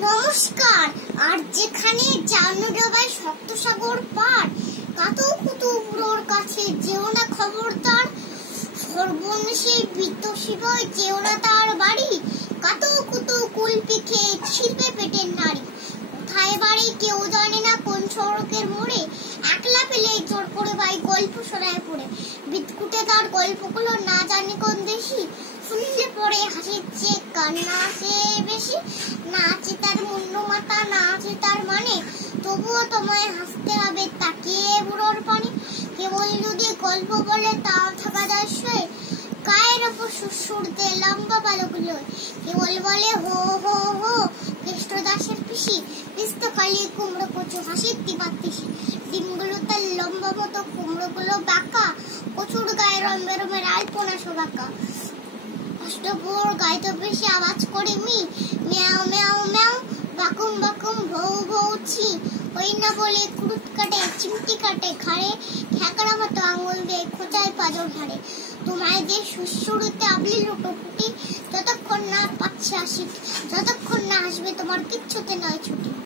নমস্কার। আর যেখানে জানুডাবাই সপ্তসাগর পার, কাতুকুতু বুড়োর কাছে যেও না খবরদার। সর্বনেশে বিত্তশিবয় যেও না তার বাড়ি, কাতুকুতু কুলপি খেয়ে ছিড়বে পেটের নাড়ি। কোথায় বাড়ি কেউ জানে না, কোন সড়কের মোড়ে, একলা পেলে জোর করে ভাই গল্প শোনায় পড়ে। বিদকুটে তার গল্পগুলো না জানি কোন দেশি, শুনলে পরে হাসির চেয়ে কান্না আসে বেশি। না আছে তার মুন্ড মাথা, না আছে তার মানে, তবুও তোমায় হাসতে হবে তাকিয়ে বুড়োর পানে। কেবল যদি গল্প বলে তাও থাকা যায় শুয়ে, গায়ের ওপর সুরসুরতে লম্বা বালকগুলো। কেবল বলে হো হো হো, কৃষ্ণদাসের পিসি, পিস্ত খালি কুমড়ো কচু হাসির তিপাত্তিসি। ডিমগুলো তার লম্বা মতো, কুমড়োগুলো বাঁকা, কচুর গায়ে রম্বেরমের আলপনা শোভাকা। অষ্টপুর গাইতে বেশি আওয়াজ করে মিয়াও মিয়াও মিয়াও, বাকুম বাকুম ভৌ ভৌ ছি। ওই না বলে কুরুত কাটে, চিমটি কাটে ঘাড়ে, ঠেকড়া মতো আঙুল দিয়ে খোঁচায় পাঁজর হাড়ে। তোমায় যে সুরসুরিতে আবলি লুটোপুটি, যতক্ষণ না পাচ্ছে হাসি, যতক্ষণ না আসবে তোমার কিচ্ছুতে নয় ছুটি।